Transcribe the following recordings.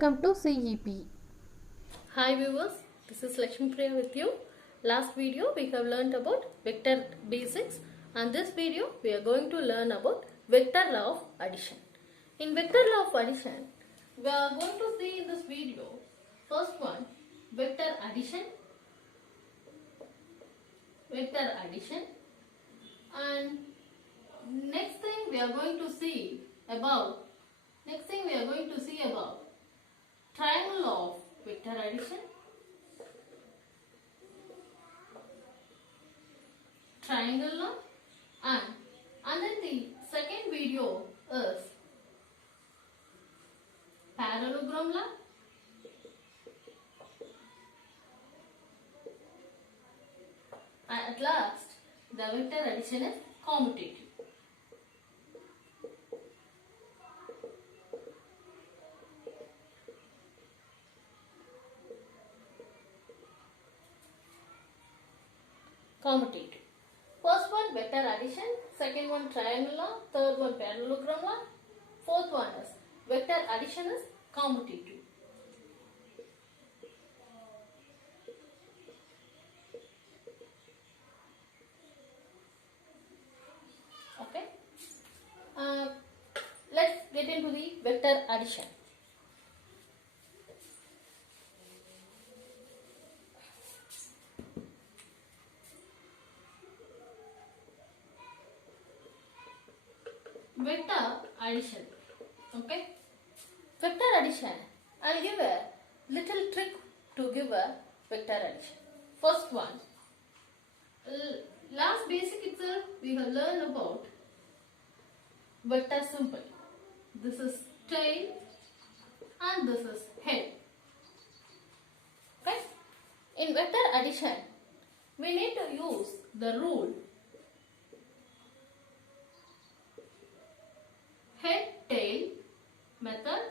Welcome to CEP. Hi viewers, this is Lakshmi Priya with you. Last video we have learnt about vector basics, and this video we are going to learn about vector law of addition. In vector law of addition, we are going to see in this video first one vector addition, and next thing we are going to see about triangle of vector addition, triangle law, and then the second video is parallelogram law, and at last the vector addition is commutative. Commutative. First one vector addition, second one triangle law, third one parallelogram law, fourth one is vector addition is commutative. Okay. Let's get into the vector addition. Vector addition. Okay. Vector addition. I'll give a little trick to give a vector addition. First one. Last basic itself we have learned about vector symbol. This is tail and this is head. Okay. In vector addition, we need to use the rule head tail method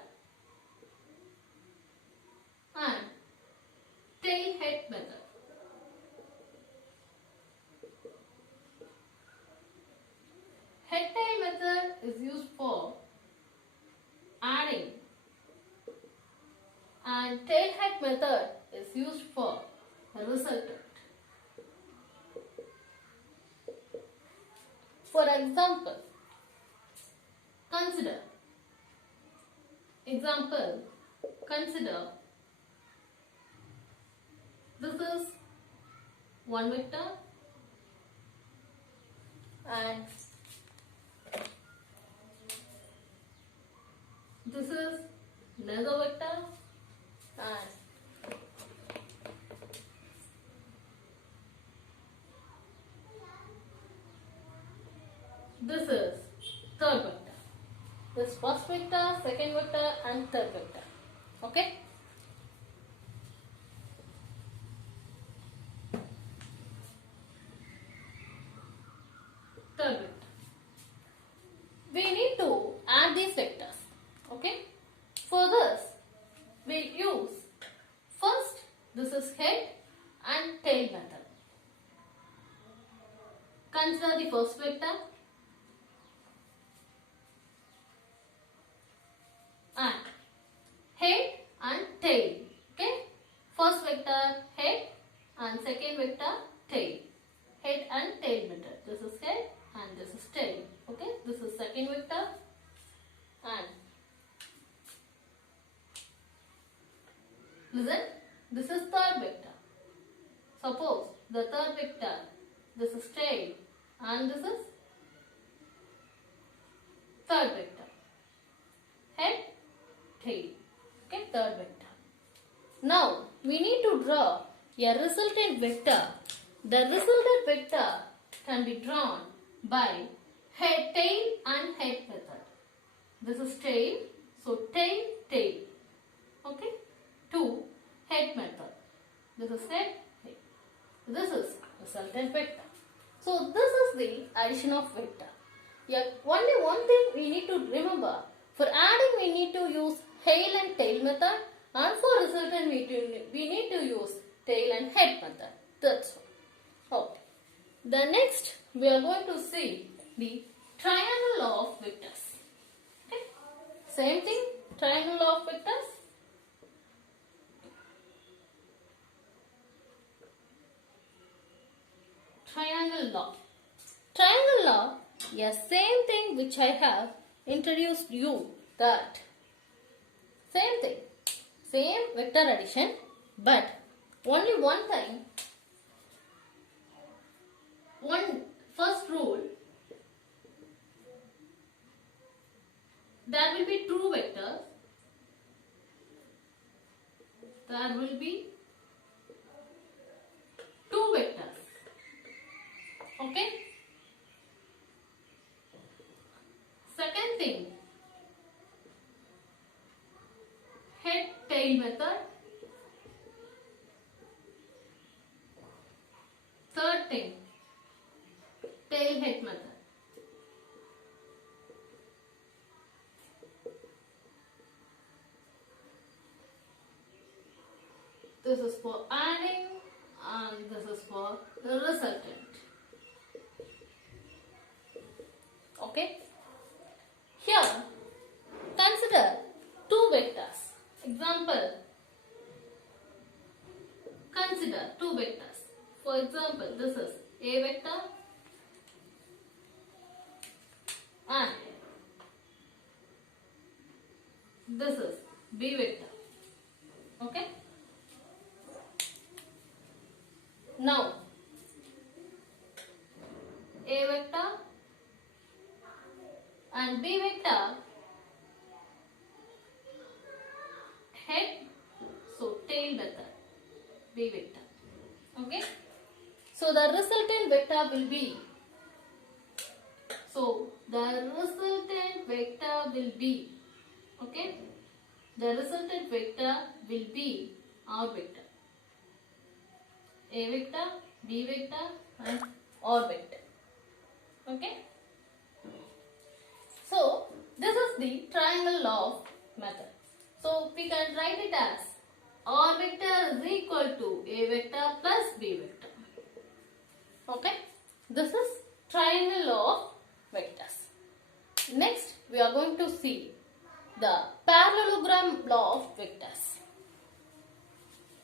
and tail head method. Head tail method is used for adding and tail head method is used for resultant. For example, consider this is one vector and this is another vector and this is third vector. This first vector, second vector and third vector. Okay. Third vector. We need to add these vectors. Okay. For this, we use first this is head and tail method. Consider the first vector and head and tail. Okay. First vector head and second vector tail. Head and tail method. This is head and this is tail. Okay. This is second vector and listen, this is third vector. Suppose the third vector, this is tail and this is third vector. Head, tail. Okay, third vector. Now we need to draw a resultant vector. The resultant vector can be drawn by head, tail and head method. This is tail, so tail, tail. Okay, 2 head method. This is head, head. This is resultant vector. So this is the addition of vector. Yeah, only one thing we need to remember. For adding we need to use tail and tail method, and for resultant we need to use tail and head method. That's all. Okay. The next we are going to see the triangle law of vectors. Okay. Same thing, triangle law of vectors. a same thing which I have introduced you, that same thing, same vector addition, but only one time, one first rule, there will be two vectors, there will be two vectors, okay. Second thing, head tail method. Third thing, tail head method. This is for adding and this is for the resultant. Okay. Here, consider two vectors. Example, consider two vectors. For example, this is A vector and this is B vector. Okay. Now, A vector and B vector head, so tail method, B vector. Okay. So the resultant vector will be, okay, the resultant vector will be our vector, A vector, B vector and or vector. Okay. So this is the triangle law of method. So we can write it as R vector is equal to A vector plus B vector. Okay. This is triangle law of vectors. Next we are going to see the parallelogram law of vectors.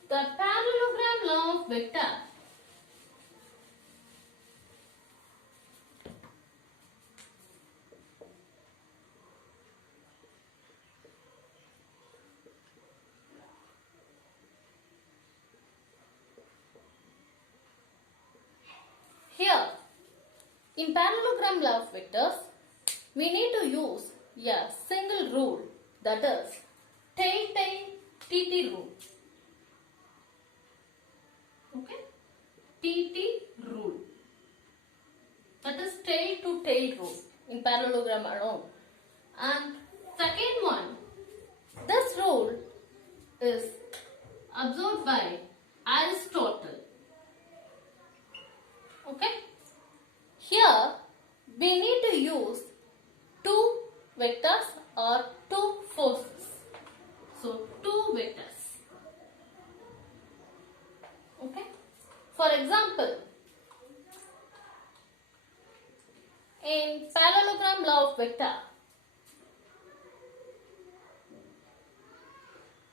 The parallelogram law of vector here, in parallelogram law of vectors, we need to use a single rule, that is tail-tail TT rule. Okay, TT rule. That is tail to tail rule in parallelogram alone. And second one, this rule is observed by Aristotle. Okay. Here we need to use two vectors or two forces. So two vectors. Okay. For example, in parallelogram law of vector,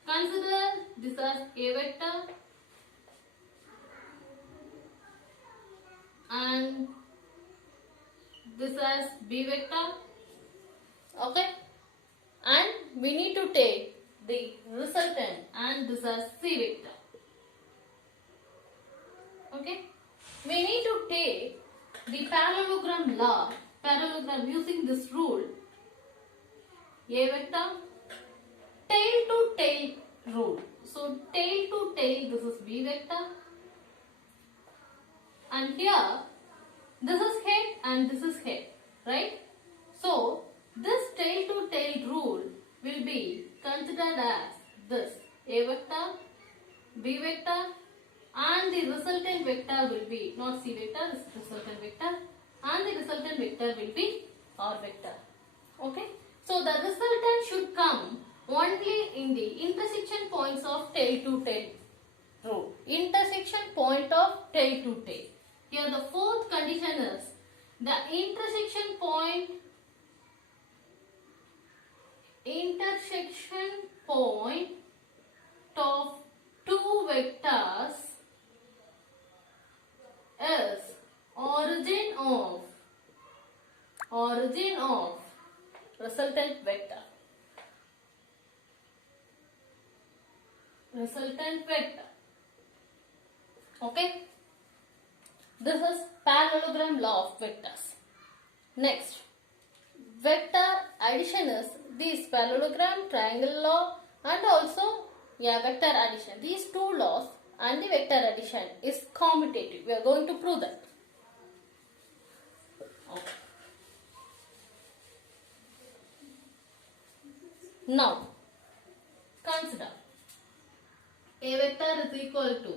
consider this as A vector and this as B vector. Okay, and we need to take the resultant and this as C vector. Okay, we need to take the parallelogram using this rule, A vector, tail to tail rule. So tail to tail, this is B vector, and here this is head and this is head, right? So this tail to tail rule will be considered as this A vector, B vector, and the resultant vector will be not C vector, this is resultant vector, and the resultant vector will be R vector. Okay, so the resultant should come only in the intersection points of tail to tail rule. Intersection point of tail to tail. Here the fourth condition is the intersection point of two vectors is origin of origin of resultant vector. Resultant vector. Okay. This is parallelogram law of vectors. Next, vector addition is this parallelogram, triangle law, and also vector addition. These two laws and the vector addition is commutative. We are going to prove that. Okay. Now, consider a vector is equal to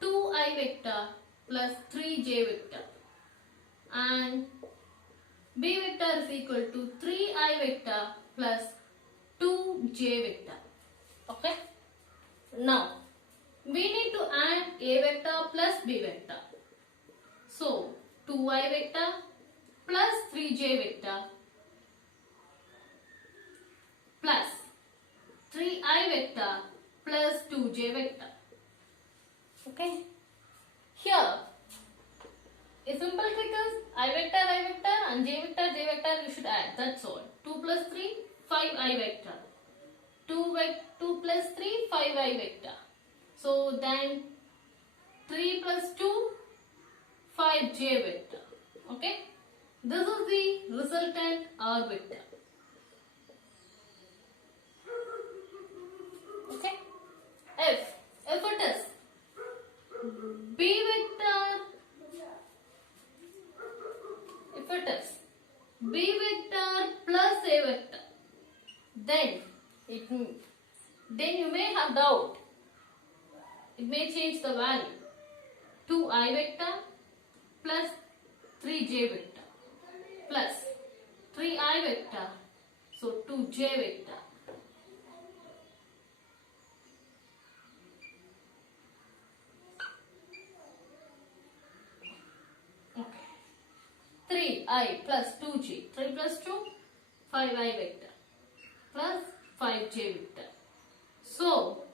2i vector plus 3j vector, and b vector is equal to 3i vector plus 2j vector. Okay. Now, we need to add a vector plus b vector. So, 2i vector plus 3j vector plus 3i vector plus 2j vector. Okay. Here, a simple trick is I vector and j vector you should add. That's all. 2 plus 3, 5i vector. 2 plus 3, 5i vector. So then 3 plus 2, 5j vector. Okay. This is the resultant R vector. Okay. If it is B vector, if it is B vector plus A vector, then you may have doubt. It may change the value. 2i vector plus 3j vector plus 3i vector, so 2j vector. Okay. 3i plus 2j, 3 plus 2, 5i vector plus 5j vector. So,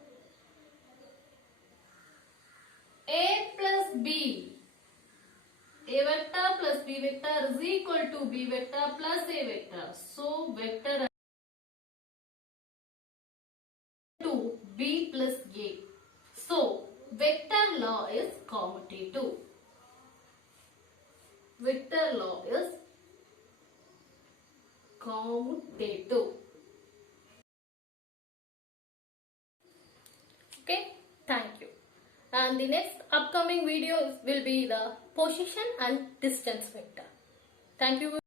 A plus B, A vector plus B vector is equal to B vector plus A vector. So, vector to B plus A. So, vector law is commutative. Vector law is commutative. Okay, thank you. And the next upcoming video will be the position and distance vector. Thank you.